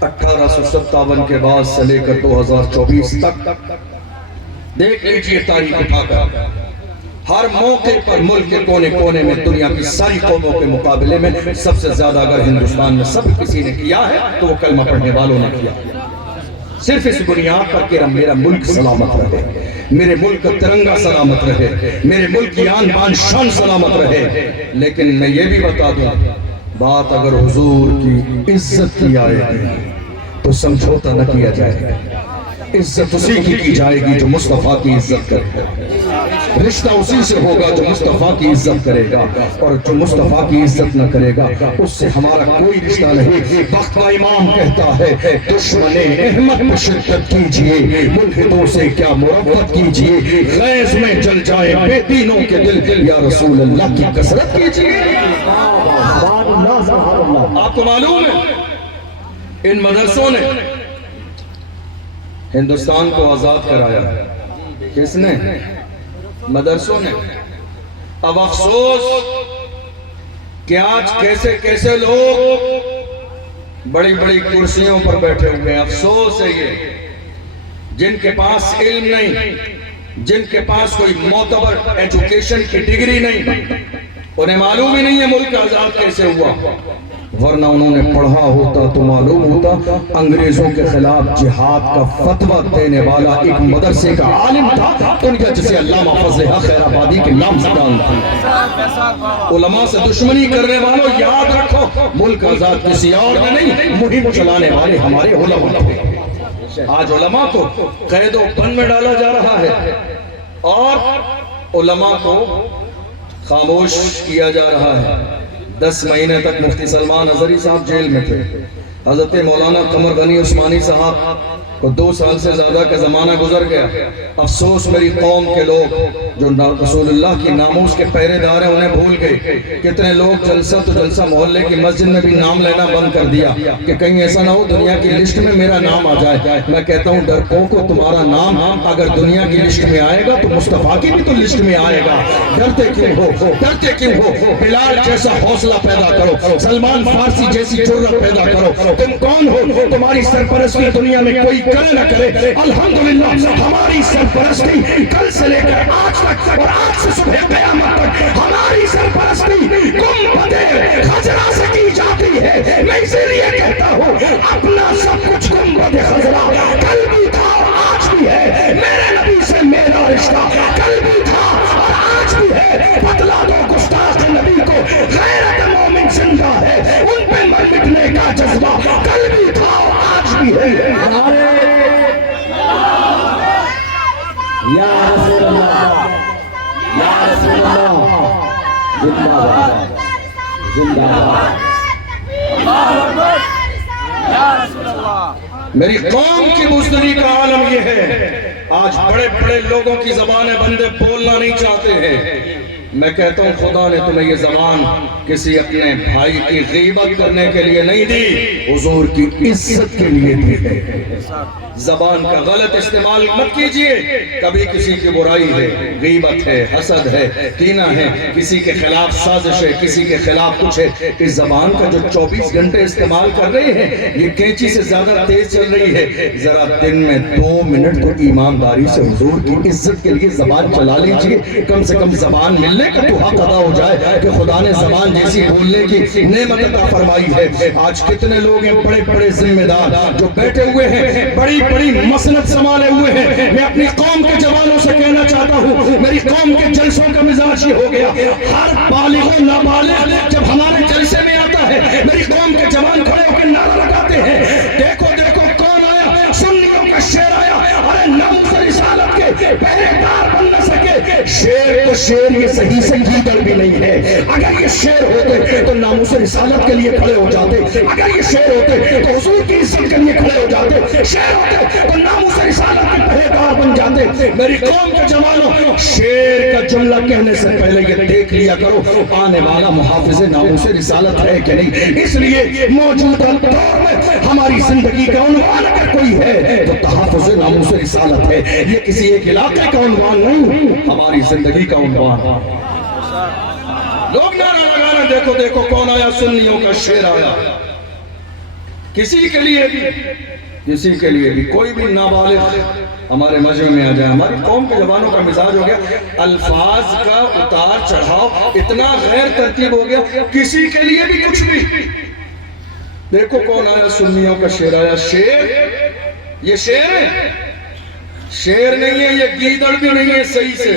1857 کے بعد سے لے کر 2024 تک دیکھ لیجئے تاریخ اٹھا کر, ہر موقع پر ملک کے کونے کونے میں دنیا کی ساری قوموں کے مقابلے میں سب سے زیادہ اگر ہندوستان میں سب کسی نے کیا ہے تو وہ کلمہ پڑھنے والوں نے کیا. صرف اس بنیاد پر کہ میرا ملک سلامت رہے, میرے ملک کا ترنگا سلامت رہے, میرے ملک کی آن بان شان سلامت رہے. لیکن میں یہ بھی بتا دوں, بات اگر حضور کی عزت کی آئے گی تو سمجھوتا نہ کیا جائے گا. عزت اسی کی جائے گی جو مصطفیٰ کی عزت کرے گا, رشتہ اسی سے ہوگا جو مصطفیٰ کی عزت کرے گا, اور جو مصطفیٰ کی عزت نہ کرے گا اس سے ہمارا کوئی رشتہ نہیں. وقت کا امام کہتا ہے دشمن احمد میں شدت کیجئے, ملحدوں سے کیا مربت کیجئے, غیظ میں جل جائے بے دینوں کے دل, یا رسول اللہ کی کثرت کیجئے. آپ کو معلوم ہے ان مدرسوں نے ہندوستان کو آزاد کرایا, کس نے؟ مدرسوں نے. اب افسوس کہ آج کیسے کیسے لوگ بڑی بڑی کرسیوں پر بیٹھے ہوئے ہیں. افسوس ہے یہ جن کے پاس علم نہیں, جن کے پاس کوئی معتبر ایجوکیشن کی ڈگری نہیں, انہیں معلوم ہی نہیں ہے ملک آزاد کیسے ہوا. ورنہ انہوں نے پڑھا ہوتا تو معلوم ہوتا انگریزوں کے خلاف جہاد کا فتویٰ دینے والا ایک مدرسے کا عالم تھا دنیا جسے علامہ فضل حق خیر آبادی کے نام سے جانتے ہیں. علماء سے دشمنی کرنے والوں یاد رکھو, ملک آزاد کسی اور نے نہیں, مہم چلانے والے ہمارے علماء تھے. آج علماء کو قید و بند میں ڈالا جا رہا ہے اور علماء کو خاموش کیا جا رہا ہے. 10 مہینے تک مفتی سلمان اظہری صاحب جیل میں تھے. حضرت مولانا قمر غنی عثمانی صاحب کو 2 سال سے زیادہ کا زمانہ گزر گیا. افسوس میری قوم کے لوگ جو رسول اللہ کی ناموس کے پہرے دار ہیں انہیں بھول گئے. کتنے لوگ جلسہ تو جلسہ محلے کی مسجد میں بھی نام لینا بند کر دیا کہ کہیں ایسا نہ ہو دنیا کی لسٹ میں میرا نام آ جائے. میں کہتا ہوں ڈرپوکو, تمہارا نام اگر دنیا کی لسٹ میں آئے گا تو مصطفیٰ کی بھی تو لسٹ میں آئے گا. ڈرتے کیوں ہو, ڈرتے کیوں ہو؟ بلال جیسا حوصلہ پیدا کرو, سلمان فارسی جیسی جرأت پیدا کرو. تم کون ہو؟ تمہاری سرپرستی دنیا میں کوئی کرے نہ کرے, الحمدللہ ہماری سرپرستی کل سے لے کر آج تک اور آج سے صبح قیامت تک ہماری سرپرستی گنبد خضرا سے کی جاتی ہے. میں اسی لیے کہتا ہوں اپنا سب کچھ گنبد خضرا کل بھی تھا اور آج بھی ہے. میرے نبی سے میرا رشتہ کل بھی تھا اور آج بھی ہے. بتلا دو گستاخ نبی کو غیرت مومن زندہ ہے, ان پہ مر مٹنے کا جذبہ کل بھی تھا اور آج بھی ہے. یا رسول اللہ, یا رسول اللہ, زندہ باد, زندہ باد. میری قوم کی بزدلی کا عالم یہ ہے, آج بڑے بڑے لوگوں کی زبانیں بندے بولنا نہیں چاہتے ہیں. میں کہتا ہوں خدا نے تمہیں یہ زبان کسی اپنے بھائی کی غیبت کرنے کے لیے نہیں دی، حضور کی عزت کے لیے دی ہے۔ زبان کا غلط استعمال مت کیجئے، کبھی کسی کی برائی ہے، غیبت ہے، حسد ہے، کینہ ہے، کسی کے خلاف سازش ہے، کسی کے خلاف کچھ ہے، اس زبان کا جو 24 گھنٹے استعمال کر رہے ہیں یہ کینچی سے زیادہ تیز چل رہی ہے۔ ذرا دن میں 2 منٹ تو ایمانداری سے حضور کی عزت کے لیے زبان چلا لیجئے، کم سے کم زبان ملنے کا تو حق ادا ہو جائے کہ خدا نے زبان جیسی بولنے کی نعمت عطا فرمائی ہے۔ آج کتنے لوگ ہیں بڑے بڑے ذمہ دار جو بیٹھے ہوئے ہیں، بڑی بڑی مسند سنبھالے ہوئے ہیں۔ میں اپنی قوم کے جوانوں سے کہنا چاہتا ہوں، میری قوم کے جلسوں کا مزاج یہ ہو گیا، ہر بالغ و نابالغ جب ہمارے جلسے میں آتا ہے میری قوم کے جوان کھڑے ہو کے نعرہ لگاتے ہیں، دیکھو دیکھو کون آیا، سنیوں کا شیر آیا، ارے ناموس رسالت کے پہرے دار بن نہ سکے۔ شیر تو شیر یہ صحیح سے گیدڑ بھی نہیں ہے، اگر یہ شیر ہوتے تو ناموس رسالت کے لیے کھڑے ہو جاتے، اگر یہ شیر ہوتے تو حضور کی عزت کے لیے کھڑے ہو جاتے، شیر ہوتے تو ناموس رسالت کے پہرے دار بن جاتے۔ میری قوم کے جوانوں، شیر کا جملہ کہنے سے پہلے یہ دیکھ لیا کرو آنے والا محافظ ناموس رسالت ہے کہ نہیں۔ اس لیے موجودہ دور میں ہماری زندگی کا عنوان اگر کوئی ہے تو تحفظ ناموس رسالت ہے، یہ کسی ایک علاقے کا عنوان نہیں، ہماری زندگی کا عنوان۔ لوگ نعرہ لگانا، دیکھو دیکھو کون آیا، سنیوں کا شیر آیا۔ کسی کے لیے بھی کوئی بھی نابالغ ہمارے مجمع میں آ جائے، ہماری قوم کے جوانوں کا مزاج ہو گیا الفاظ کا اتار چڑھاؤ اتنا غیر ترتیب ہو گیا، کسی کے لیے بھی کچھ بھی۔ دیکھو کون آیا، سنیوں کا شیر آیا۔ شیر یہ شیر ہے، شیر نہیں ہے، یہ گیدڑ بھی نہیں ہے صحیح سے۔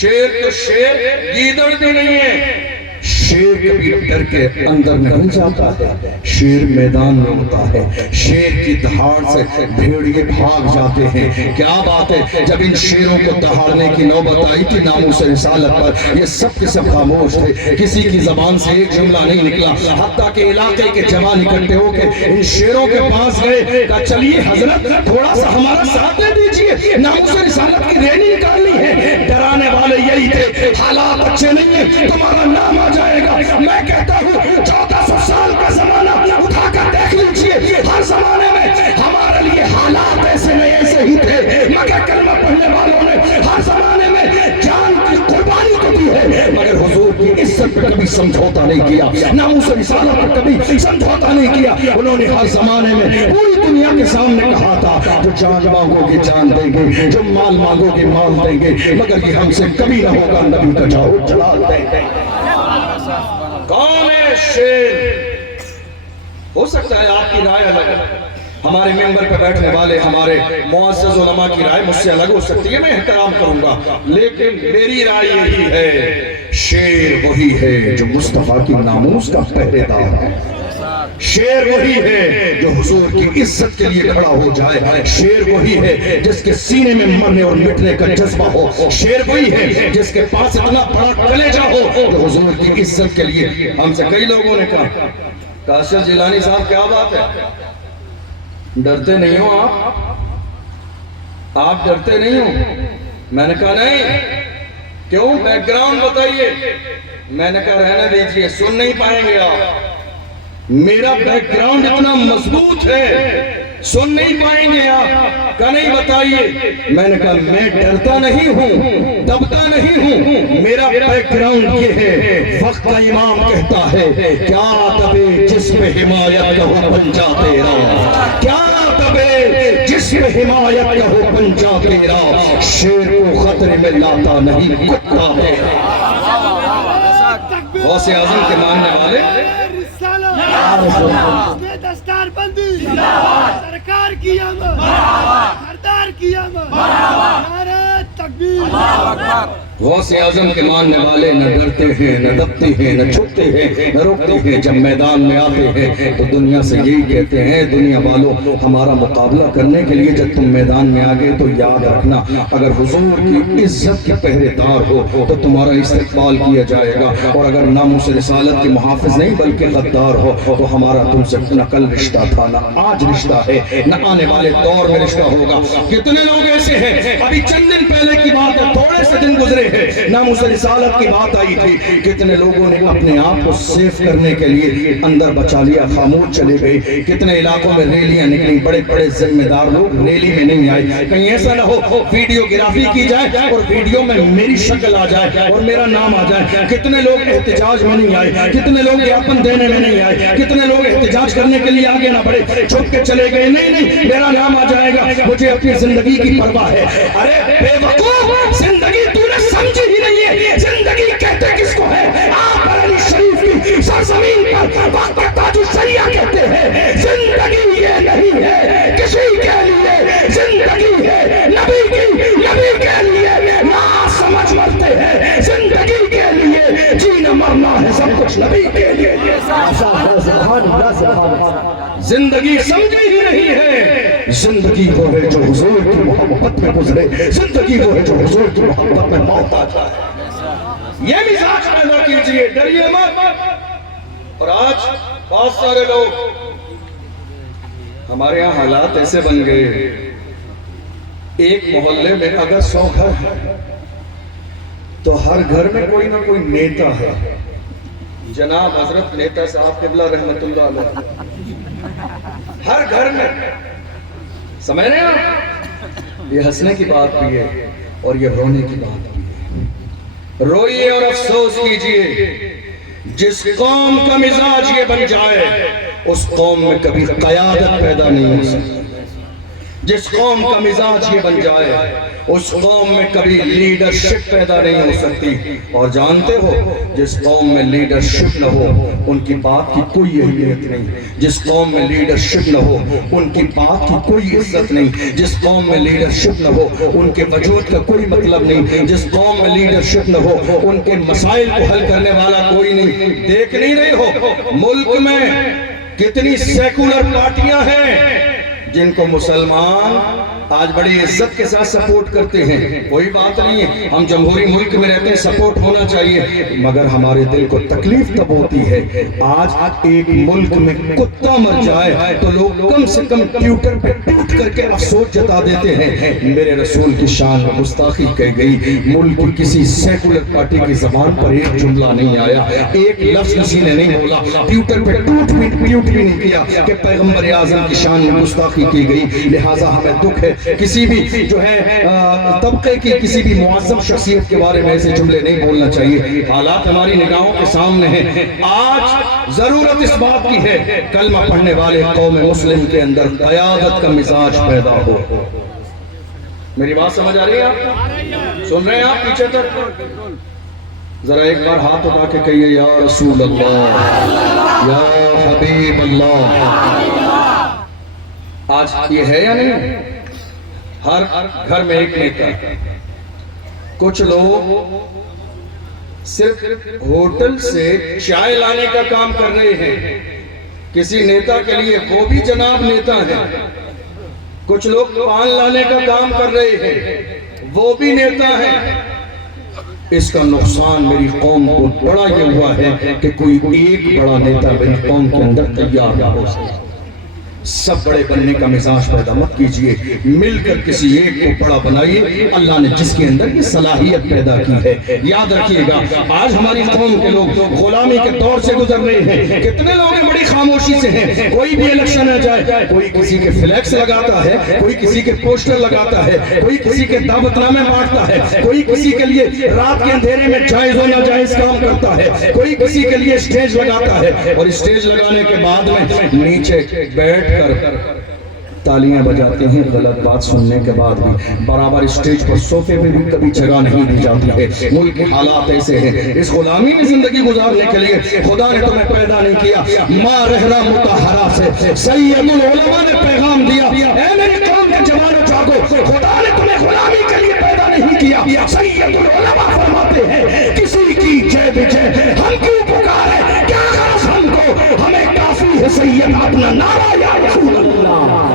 شیر تو شیر، گیدڑ بھی نہیں ہے۔ شیر کبھی ڈر کے اندر نہیں جاتا ہے، شیر میدان میں ہوتا ہے، شیر کی دہاڑ سے بھیڑیے بھاگ جاتے ہیں۔ کیا بات ہے، جب ان شیروں کو دہاڑنے کی نوبت آئی تھی ناموس رسالت پر، یہ سب کے سب خاموش تھے، کسی کی زبان سے ایک جملہ نہیں نکلا، حتیٰ کہ علاقے کے جوان اکٹھے ہو کے ان شیروں کے پاس گئے، کہا چلیے حضرت تھوڑا سا ہمارا ساتھ دے دیجئے، ناموس رسالت کی ریلی نکالنی ہے۔ ڈرانے والے یہی تھے، حالات اچھے نہیں ہیں، تمہارا نام آ جائے گا۔ میں کہتا ہوں 1400 سال کا زمانہ اٹھا کر دیکھ لیجئے، ہر زمانے میں ہمارے لیے حالات ایسے نہیں ایسے ہی تھے، مگر کلمہ پڑھنے والوں نے ہر زمانے میں جان کی قربانی کو دی ہے، مگر حضور کی عزت پہ کبھی سمجھوتا نہیں کیا، ناموس رسالت پہ کبھی سمجھوتا نہیں کیا۔ انہوں نے ہر زمانے میں پوری دنیا کے سامنے کہا تھا جو جان مانگو گے جان دیں گے، جو مال مانگو گے مال دیں گے، مگر یہ ہم سے کبھی نہ ہوگا نبی کا جاؤ جلال دیں گے۔ کون ہے شیر؟ ہو سکتا ہے آپ کی رائے الگ ہے، ہمارے ممبر پہ بیٹھنے والے ہمارے معزز علماء کی رائے مجھ سے الگ ہو سکتی ہے، میں احترام کروں گا، لیکن میری رائے یہی ہے، شیر وہی ہے جو مصطفیٰ کی ناموس کا پہرے دار ہے، شیر وہی ہے جو حضور کی عزت کے لیے کھڑا ہو جائے، شیر وہی ہے جس کے سینے میں مرنے اور مٹنے کا جذبہ ہو، شیر وہی ہے جس کے پاس اتنا بڑا کلیجہ ہو جو حضور کی عزت کے لیے۔ ہم سے کئی لوگوں نے کہا قاسم جیلانی صاحب کیا بات ہے، ڈرتے نہیں ہو آپ ڈرتے نہیں ہو؟ میں نے کہا نہیں، کیوں؟ بیک گراؤنڈ بتائیے۔ میں نے کہا رہنے دیجئے، سن نہیں پائیں گے آپ، میرا بیک گراؤنڈ اتنا مضبوط ہے، سن نہیں پائیں گے آپ، کہا نہیں بتائیے۔ میں نے کہا میں ڈرتا نہیں ہوں، دبتا نہیں ہوں، میرا بیک گراؤنڈ یہ ہے، وقت کا امام کہتا ہے کیا دبے جس پہ حمایت کا ہو پنجا تیرا، کیا دبے جس پہ حمایت کا ہو پنجا تیرا، شیر کو خطرے میں لاتا نہیں کتا ہے۔ غوث اعظم کے ماننے والے دستار بندی سرکار کی آمد، سردار کی آمد، نعرہ تکبیر۔ غوث اعظم کے ماننے والے نہ ڈرتے ہیں نہ دبتے ہیں نہ چھپتے ہیں نہ روکتے ہیں، جب میدان میں آتے ہیں تو دنیا سے یہی کہتے ہیں دنیا والوں ہمارا مقابلہ کرنے کے لیے جب تم میدان میں آگے تو یاد رکھنا اگر حضور کی عزت کے پہرے دار ہو تو تمہارا استقبال کیا جائے گا، اور اگر ناموس رسالت کے محافظ نہیں بلکہ غدار ہو تو ہمارا تم سے نہ کل رشتہ تھا نہ آج رشتہ ہے نہ آنے والے دور میں رشتہ ہوگا۔ کتنے لوگ ایسے ہیں، ابھی چند دن پہلے کی بات ہے، تھوڑے سے دن گزرے اترے ہیں، ناموس رسالت کی بات آئی تھی، کتنے لوگوں نے اپنے آپ کو سیف کرنے کے لیے اندر بچا لیا، خاموش چلے گئے، کتنے علاقوں میں ریلیاں نکلی، بڑے بڑے ذمہ دار لوگ ریلی میں نہیں آئے، کہیں ایسا نہ ہو ویڈیو گرافی کی جائے اور ویڈیو میں میری شکل آ جائے اور میرا نام آ جائے۔ کتنے لوگ احتجاج میں نہیں آئے، کتنے لوگ یاپن دینے میں نہیں آئے، کتنے لوگ احتجاج کرنے کے لیے آگے نہ بڑھے، چھپ کے چلے گئے، نہیں میرا نام آ جائے گا، مجھے اپنی زندگی کی پرواہ ہے۔ ارے بے وقوف، زندگی تو نے سمجھی ہی نہیں ہے، زندگی کہتے کس کو ہے؟ آپ علی شریف کی سرزمین پر وقت تاج الشریعہ کہتے ہیں، زندگی یہ نہیں ہے کسی کے لیے، زندگی ہے نبی کی، نبی کے لیے نا سمجھ مرتے ہیں، زندگی کے لیے جینا مرنا ہے سب کچھ نبی کے لیے۔ زندگی سمجھی ہی نہیں ہے، زندگی وہ ہے جو حضور کی محبت میں گزرے، زندگی وہ ہے جو حضور کی محبت میں موت آ جائے۔ یہ مزاج پیدا کیجئے، ڈریے مت۔ اور آج بہت سارے لوگ، ہمارے یہاں حالات ایسے بن گئے، ایک محلے میں اگر 100 گھر ہے تو ہر گھر میں کوئی نہ کوئی نیتا ہے۔ جناب حضرت نیتا صاحب قبلہ رحمت اللہ علیہ ہر گھر میں، سمجھ رہے ہیں؟ یہ ہنسنے کی بات بھی ہے اور یہ رونے کی بات بھی ہے۔ روئیے اور افسوس کیجئے، جس قوم کا مزاج یہ بن جائے اس قوم میں کبھی قیادت پیدا نہیں ہو سکتی۔ جس قوم کا مزاج یہ بن جائے اس قوم میں کبھی لیڈرشپ پیدا نہیں ہو سکتی۔ اور جانتے ہو جس قوم میں لیڈرشپ نہ ہو ان کی بات کی کوئی اہمیت نہیں، جس قوم میں لیڈرشپ نہ ہو ان کی بات کی کوئی عزت نہیں، جس قوم میں لیڈرشپ نہ ہو ان کے وجود کا کوئی مطلب نہیں، جس قوم میں لیڈرشپ نہ ہو ان کے مسائل کو حل کرنے والا کوئی نہیں۔ دیکھ نہیں رہے ہو ملک میں کتنی سیکولر پارٹیاں ہیں جن کو مسلمان آج بڑی عزت کے ساتھ سپورٹ کرتے ہیں، کوئی بات نہیں ہے، ہم جمہوری ملک میں رہتے ہیں، سپورٹ ہونا چاہیے، مگر ہمارے دل کو تکلیف تب ہوتی ہے آج ایک ملک میں کتا مر جائے تو لوگ کم سے کم ٹویٹر پہ ٹویٹ کر کے افسوس جتا دیتے ہیں۔ میرے رسول کی شان میں گستاخی کہی گئی، ملک کی کسی سیکولر پارٹی کی زبان پر ایک جملہ نہیں آیا، ایک لفظ کسی نے نہیں بولا، ٹویٹر پہ ٹویٹ بھی نہیں کیا کہ پیغمبر اعظم کی شان میں گستاخی کی گئی۔ لہٰذا ہمیں دکھ ہے کسی بھی جو ہے طبقے کی کسی بھی معظم شخصیت کے بارے میں ایسے جملے نہیں بولنا چاہیے۔ حالات ہماری نگاہوں کے سامنے ہیں، آج ضرورت اس بات کی ہے کلمہ پڑھنے والے قوم مسلم کے اندر قیادت کا مزاج پیدا ہو۔ میری بات سمجھ آ رہی ہے آپ؟ سن رہے ہیں آپ پیچھے تک؟ ذرا ایک بار ہاتھ اٹھا کے کہیے یا رسول اللہ، یا حبیب اللہ۔ آج یہ ہے یا نہیں؟ ہر گھر میں ایک نیتا، کچھ لوگ صرف ہوٹل سے چائے لانے کا کام کر رہے ہیں کسی نیتا کے لیے، وہ بھی جناب نیتا ہے۔ کچھ لوگ پان لانے کا کام کر رہے ہیں، وہ بھی نیتا ہیں۔ اس کا نقصان میری قوم کو بڑا یہ ہوا ہے کہ کوئی ایک بڑا نیتا میری قوم کے اندر تیار نہ ہو سکے۔ سب بڑے بننے کا مزاج پیدا مت کیجئے، مل کر کسی ایک کو بڑا بنائیے، اللہ نے جس کے اندر یہ صلاحیت پیدا کی ہے۔ یاد رکھیے گا آج ہماری قوم کے لوگ غلامی کے دور سے گزر رہے ہیں، کتنے لوگ بڑی خاموشی سے ہیں، کوئی بھی الیکشن آ جائے کوئی کسی کے فلیکس لگاتا ہے، کوئی کسی کے پوسٹر لگاتا ہے، کوئی کسی کے دعوت نامے بانٹتا ہے، کوئی کسی کے لیے رات کے اندھیرے میں جائز و ناجائز کام کرتا ہے، کوئی کسی کے لیے اسٹیج لگاتا ہے، اور اسٹیج لگانے کے بعد میں نیچے بیٹھ کر تالیاں بجاتے ہیں غلط بات سننے کے بعد بھی۔ برابر اسٹیج پر صوفے پہ بھی کبھی جگہ نہیں دی جاتی ہے۔ ملک کے حالات ایسے ہیں، اس غلامی میں زندگی گزارنے کے لیے خدا نے تمہیں پیدا نہیں کیا۔ ماں رہرا متحرہ سے سید العلماء نے پیغام دیا، اے میری قوم کے جوانوں جاگو، خدا نے تمہیں غلامی کے لیے پیدا نہیں کیا۔ سید العلماء فرماتے ہیں کسی کی جے بجے ہم کیوں پکارے، کیا غرض ہم کو، ہمیں کافی ہے سید اپنا نعرہ یا رسول اللہ۔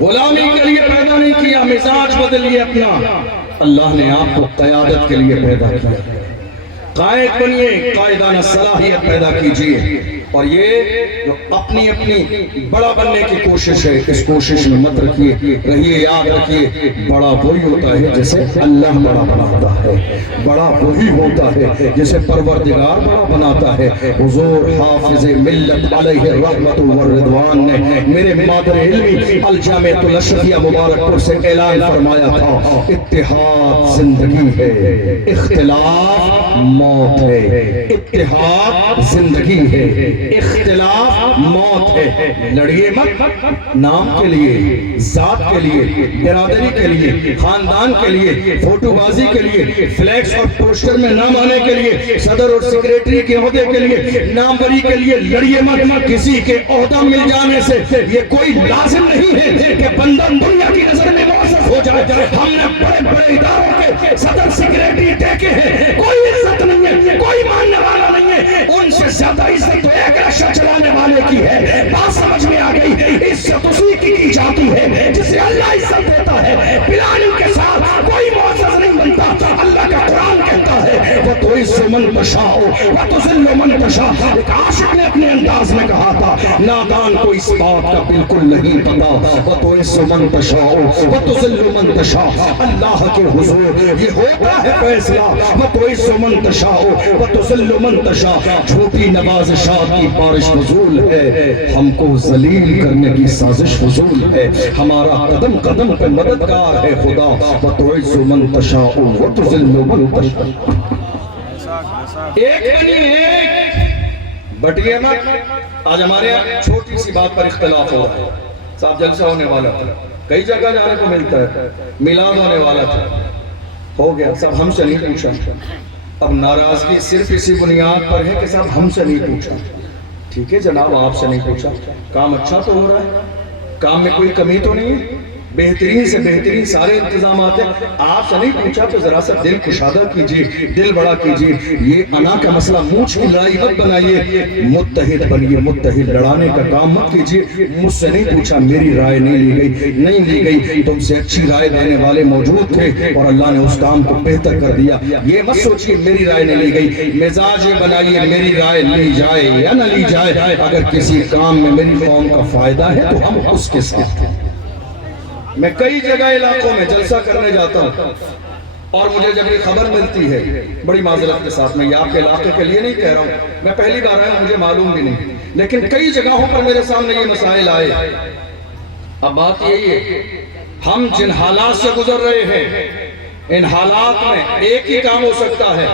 غلامی کے لیے پیدا نہیں کیا، مزاج بدلیے اپنا، اللہ نے آپ کو قیادت کے لیے پیدا کیا۔ قائد بنیے، قائدانہ صلاحیت پیدا کیجئے۔ اور یہ جو اپنی اپنی بڑا بننے کی کوشش ہے، اس کوشش میں مت رکھیے، رہیے، یاد رکھیے بڑا وہی ہوتا ہے جسے اللہ بڑا بناتا ہے، بڑا وہی ہوتا ہے جسے پروردگار بڑا بناتا ہے۔ حضور حافظ ملت علیہ رحمت والرضوان نے میرے مادر علمی الجامعۃ الاشرفیہ مبارک پور سے اعلان فرمایا تھا، اتحاد زندگی ہے، اختلاف موت ہے، اتحاد زندگی ہے، اختلاف موت ہے۔ لڑیے مت نام کے لیے، ذات کے لیے، برادری کے لیے، خاندان کے لیے، فوٹو بازی کے لیے، فلیکس اور پوسٹر میں نام آنے کے لیے، صدر اور سیکریٹری کے عہدے کے لیے، نام بری کے لیے لڑیے مت۔ کسی کے عہدہ مل جانے سے یہ کوئی لازم نہیں ہے کہ بندہ دنیا کی نظر میں معزز ہو جائے۔ ہم نے بڑے بڑے اداروں کے صدر سیکریٹری دیکھے ہیں، کوئی عزت نہیں ہے، کوئی ماننے والا نہیں ہے۔ ان سے زیادہ عزت تو ایک رشا چلانے والے کی ہے۔ بات سمجھ میں آ گئی؟ عزت اسی کی جاتی ہے جسے اللہ عزت دیتا ہے۔ پلاننگ کے ساتھ کوئی معزز نہیں بنتا۔ اللہ کا قرآن کہتا ہے وَتُعِزُّ مَن تَشَاءُ وَتُذِلُّ مَن تَشَاءُ۔ ایک عاشق نے اپنے انداز میں کہا تھا، نادان کو اس بات کا بالکل نہیں پتا۔ وَتُعِزُّ مَن تَشَاءُ وَتُذِلُّ مَن تَشَاءُ۔ اللہ کے حضور یہ ہوتا ہے فیصلہ۔ وَتُعِزُّ مَن تَشَاءُ وَتُذِلُّ مَن تَشَاءُ۔ جھوٹی نوازشات کی بارش فضول ہے، ہم کو ذلیل کرنے کی سازش فضول ہے۔ ہمارا قدم قدم پہ مددگار ہے خدا۔ وَتُعِزُّ مَن تَشَاءُ وَتُذِلُّ مَن تَشَاءُ۔ ایک بنی ایک بٹیے مت۔ آج ہمارے یہاں چھوٹی سی بات پر اختلاف ہو رہا ہے۔ صاحب جلسہ ہونے والا تھا، کئی جگہ جانے کو ملتا ہے، میلاد ہونے والا تھا، ہو گیا، صاحب ہم سے نہیں پوچھا۔ اب ناراضگی صرف اسی بنیاد پر ہے کہ صاحب ہم سے نہیں پوچھا۔ ٹھیک ہے جناب، آپ سے نہیں پوچھا، کام اچھا تو ہو رہا ہے، کام میں کوئی کمی تو نہیں ہے، بہترین سے بہترین سارے انتظامات ہیں، آپ سے نہیں پوچھا تو ذرا سا دل کشادہ کیجئے، دل بڑا کیجئے۔ یہ انا کا مسئلہ مونچھ کی لڑائی مت بنائیے، متحد بنیے، متحد لڑانے کا کام مت کیجئے۔ مجھ سے نہیں پوچھا، میری رائے نہیں لی گئی، نہیں لی گئی، تم سے اچھی رائے دینے والے موجود تھے اور اللہ نے اس کام کو بہتر کر دیا۔ یہ مت سوچئے میری رائے نہیں لی گئی، مزاج یہ بنائیے میری رائے لی جائے یا نہ لی جائے، اگر کسی کام میں میری قوم کا فائدہ ہے تو ہم اس کے ساتھ ہیں۔ میں کئی جگہ علاقوں میں جلسہ کرنے جاتا ہوں اور مجھے جب یہ خبر ملتی ہے، بڑی معذرت کے ساتھ، میں یہ آپ کے علاقے کے لیے نہیں کہہ رہا ہوں، میں پہلی بار آیا ہوں، مجھے معلوم بھی نہیں، لیکن کئی جگہوں پر میرے سامنے یہ مسائل آئے۔ اب بات یہی ہے، ہم جن حالات سے گزر رہے ہیں، ان حالات میں ایک ہی کام ہو سکتا ہے،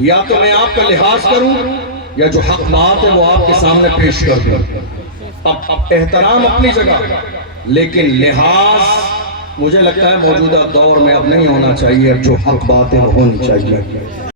یا تو میں آپ کا لحاظ کروں یا جو حق بات ہے وہ آپ کے سامنے پیش کر دوں۔ اب احترام اپنی جگہ، لیکن لحاظ مجھے لگتا ہے موجودہ دور میں اب نہیں ہونا چاہیے، جو حق بات ہے وہ ہونی چاہیے۔